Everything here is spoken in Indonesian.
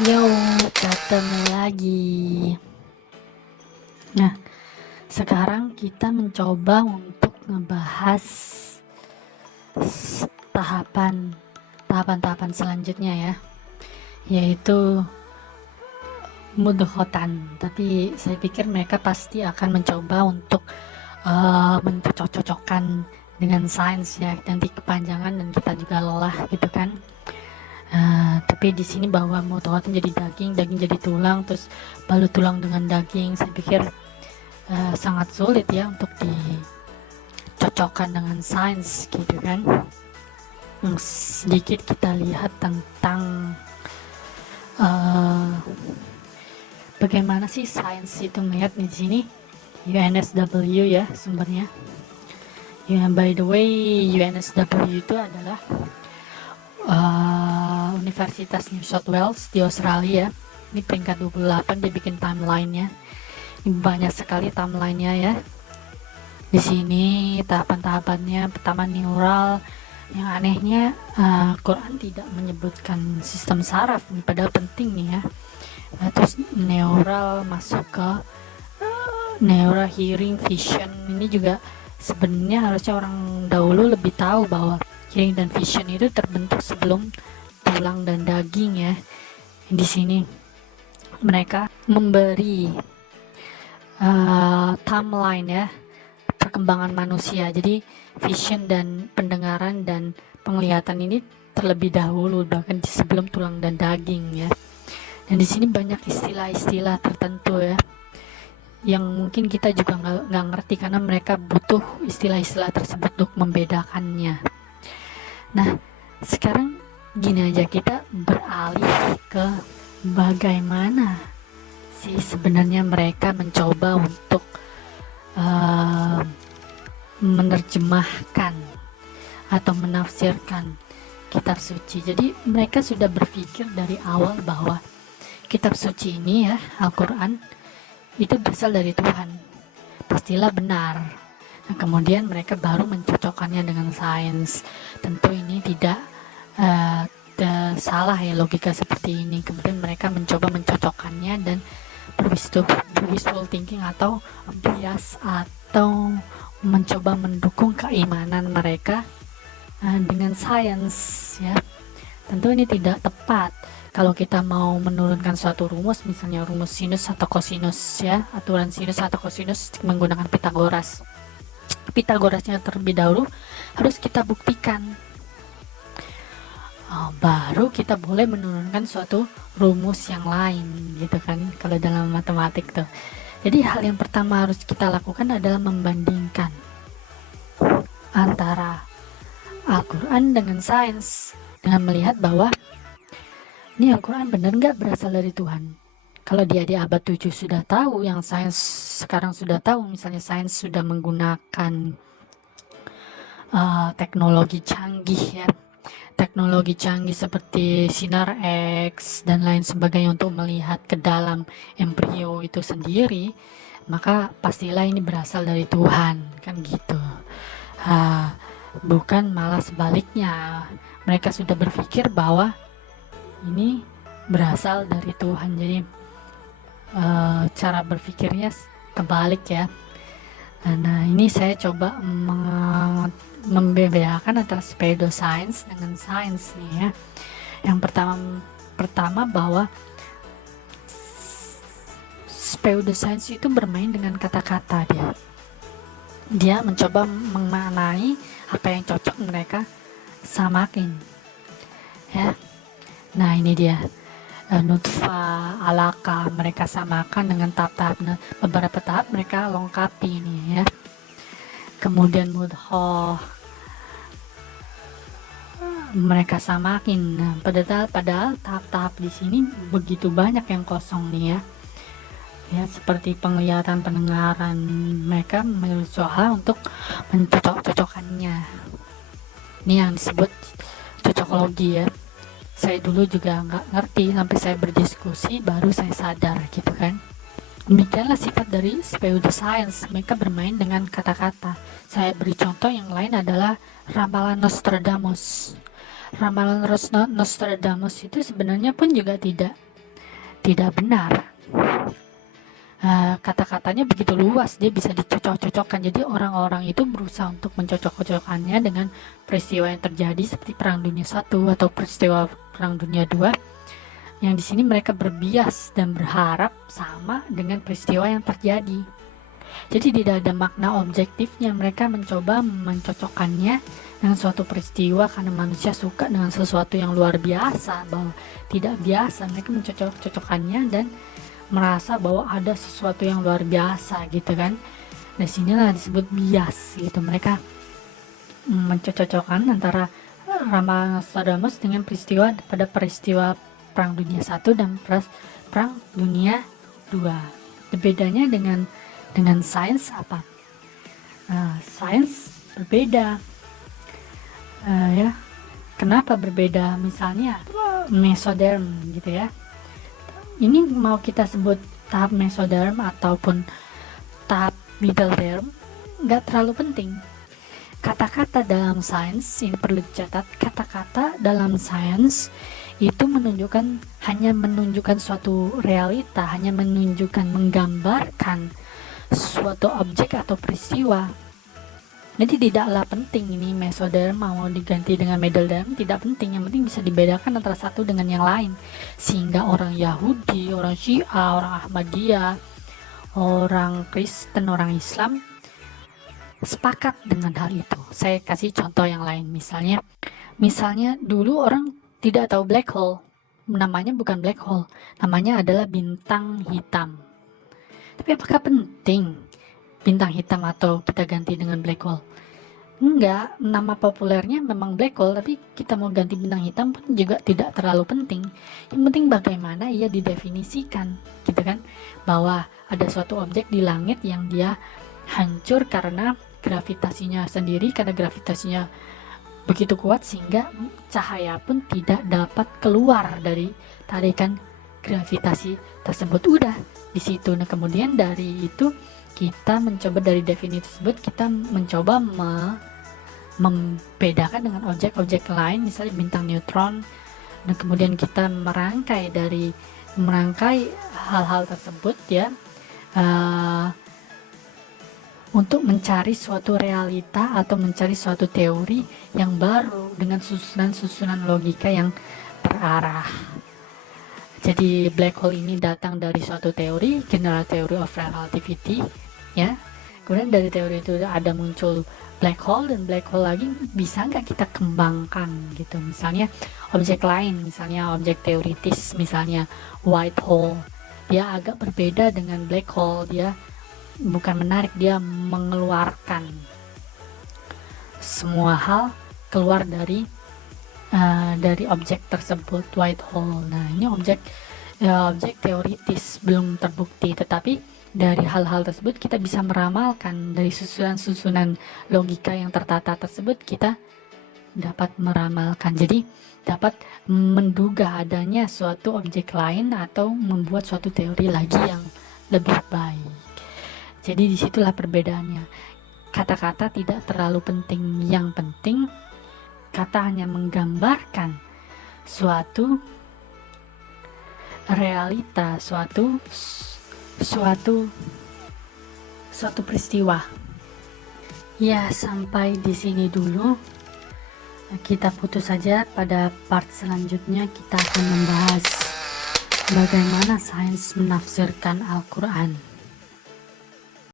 Yo, ketemu lagi. Nah, sekarang kita mencoba untuk ngebahas tahapan-tahapan selanjutnya ya, yaitu mudhotan. Tapi saya pikir mereka pasti akan mencoba untuk mencocok-cocokkan dengan sains ya, nanti kepanjangan dan kita juga lelah gitu kan. Tapi di sini bahwa mudhotan jadi daging, daging jadi tulang, terus balut tulang dengan daging, saya pikir sangat sulit ya untuk dicocokkan dengan sains gitu kan. Sedikit kita lihat tentang bagaimana sih sains itu melihat di sini. UNSW ya sumbernya. Ya, by the way, UNSW itu adalah Universitas New South Wales di Australia. Ini peringkat 28, dia bikin timelinenya. Ini banyak sekali timelinenya ya. Di sini tahapan-tahapannya, pertama neural. Yang anehnya Quran tidak menyebutkan sistem saraf, padahal penting nih ya. Terus neural masuk ke neural, hearing, vision. Ini juga sebenarnya harusnya orang dahulu lebih tahu bahwa hearing dan vision itu terbentuk sebelum tulang dan daging ya. Di sini mereka memberi timeline ya, perkembangan manusia. Jadi vision dan pendengaran dan penglihatan ini terlebih dahulu, bahkan sebelum tulang dan daging ya. Dan di sini banyak istilah-istilah tertentu ya, yang mungkin kita juga nggak ngerti karena mereka butuh istilah-istilah tersebut untuk membedakannya. Nah, sekarang gini aja, kita beralih ke bagaimana sih sebenarnya mereka mencoba untuk menerjemahkan atau menafsirkan kitab suci. Jadi mereka sudah berpikir dari awal bahwa kitab suci ini ya, Al-Quran, itu berasal dari Tuhan, pastilah benar. Nah, kemudian mereka baru mencocokkannya dengan sains. Tentu ini tidak salah ya logika seperti ini. Kemudian mereka mencoba mencocokkannya dan berwishful thinking atau bias, atau mencoba mendukung keimanan mereka dengan sains ya. Tentu ini tidak tepat. Kalau kita mau menurunkan suatu rumus, misalnya rumus sinus atau kosinus ya, aturan sinus atau kosinus menggunakan Pitagorasnya terlebih dahulu harus kita buktikan. Baru kita boleh menurunkan suatu rumus yang lain gitu kan, kalau dalam matematik tuh. Jadi hal yang pertama harus kita lakukan adalah membandingkan antara Al-Quran dengan sains, dengan melihat bahwa ini Al-Quran benar nggak berasal dari Tuhan. Kalau dia di abad 7 sudah tahu, yang sains sekarang sudah tahu, misalnya sains sudah menggunakan teknologi canggih ya, teknologi canggih seperti sinar X dan lain sebagainya untuk melihat ke dalam embrio itu sendiri, maka pastilah ini berasal dari Tuhan kan gitu. Bukan malah sebaliknya, mereka sudah berpikir bahwa ini berasal dari Tuhan. Jadi cara berpikirnya kebalik ya. Nah, ini saya coba membedakan antara pseudoscience dengan sains nih ya. Yang pertama bahwa pseudoscience itu bermain dengan kata-kata. Dia mencoba memaknai apa yang cocok mereka samakin ya. Nah, ini dia nutfa, alaka, mereka samakan dengan tahap-tahap. Beberapa tahap mereka lengkapi ini ya. Kemudian mudhoh mereka samakin. Nah, padahal tahap-tahap di sini begitu banyak yang kosong nih ya. Ya, seperti penglihatan, pendengaran, mereka berusaha untuk mencocok-cocokkannya. Ini yang disebut cocokologi ya. Saya dulu juga nggak ngerti, sampai saya berdiskusi baru saya sadar gitu kan. Demikianlah sifat dari pseudoscience, mereka bermain dengan kata-kata. Saya beri contoh yang lain adalah ramalan Nostradamus. Ramalan Nostradamus itu sebenarnya pun juga tidak tidak benar. Kata-katanya begitu luas, dia bisa dicocok-cocokkan. Jadi orang-orang itu berusaha untuk mencocok-cocokkannya dengan peristiwa yang terjadi seperti Perang Dunia I atau peristiwa Perang Dunia II, yang di sini mereka berbias dan berharap sama dengan peristiwa yang terjadi. Jadi tidak ada makna objektifnya, mereka mencoba mencocokkannya dengan suatu peristiwa karena manusia suka dengan sesuatu yang luar biasa, bahwa tidak biasa. Mereka mencocok-cocokkannya dan merasa bahwa ada sesuatu yang luar biasa gitu kan. Nah, sinilah disebut bias gitu. Mereka mencocokkan antara Nostradamus dengan peristiwa pada peristiwa Perang Dunia I dan Perang Dunia II. Bedanya dengan sains apa? Sains berbeda, ya. Kenapa berbeda? Misalnya mesoderm gitu ya. Ini mau kita sebut tahap mesoderm ataupun tahap middle term, nggak terlalu penting. Kata-kata dalam sains, ini perlu dicatat, kata-kata dalam sains itu hanya menunjukkan suatu realita, hanya menggambarkan suatu objek atau peristiwa. Jadi tidaklah penting ini mesoderm mau diganti dengan middle term, tidak penting. Yang penting bisa dibedakan antara satu dengan yang lain, sehingga orang Yahudi, orang Syiah, orang Ahmadiyah, orang Kristen, orang Islam sepakat dengan hal itu. Saya kasih contoh yang lain. Misalnya dulu orang tidak tahu black hole, namanya bukan black hole, namanya adalah bintang hitam. Tapi apakah penting bintang hitam atau kita ganti dengan black hole? Enggak, nama populernya memang black hole, tapi kita mau ganti bintang hitam pun juga tidak terlalu penting. Yang penting bagaimana ia didefinisikan, gitu kan? Bahwa ada suatu objek di langit yang dia hancur karena gravitasinya sendiri, karena gravitasinya begitu kuat sehingga cahaya pun tidak dapat keluar dari tarikan gravitasi tersebut. Udah di situ. Nah, kemudian dari itu kita mencoba, dari definisi tersebut kita mencoba membedakan dengan objek-objek lain, misalnya bintang neutron. Dan kemudian kita merangkai hal-hal tersebut ya, untuk mencari suatu realita atau mencari suatu teori yang baru dengan susunan logika yang terarah. Jadi black hole ini datang dari suatu teori, general theory of relativity ya. Kemudian dari teori itu ada muncul black hole, dan black hole lagi bisa nggak kita kembangkan gitu. Misalnya objek lain, misalnya objek teoritis, misalnya white hole, dia agak berbeda dengan black hole. Dia bukan menarik, dia mengeluarkan semua hal keluar dari objek tersebut, white hole. Nah, ini objek teoritis belum terbukti, tetapi dari hal-hal tersebut kita bisa meramalkan, dari susunan logika yang tertata tersebut kita dapat meramalkan. Jadi dapat menduga adanya suatu objek lain atau membuat suatu teori lagi yang lebih baik. Jadi disitulah perbedaannya. Kata-kata tidak terlalu penting, yang penting kata hanya menggambarkan suatu realita, suatu peristiwa. Ya, sampai di sini dulu. Kita putus saja. Pada part selanjutnya kita akan membahas bagaimana sains menafsirkan Al-Quran.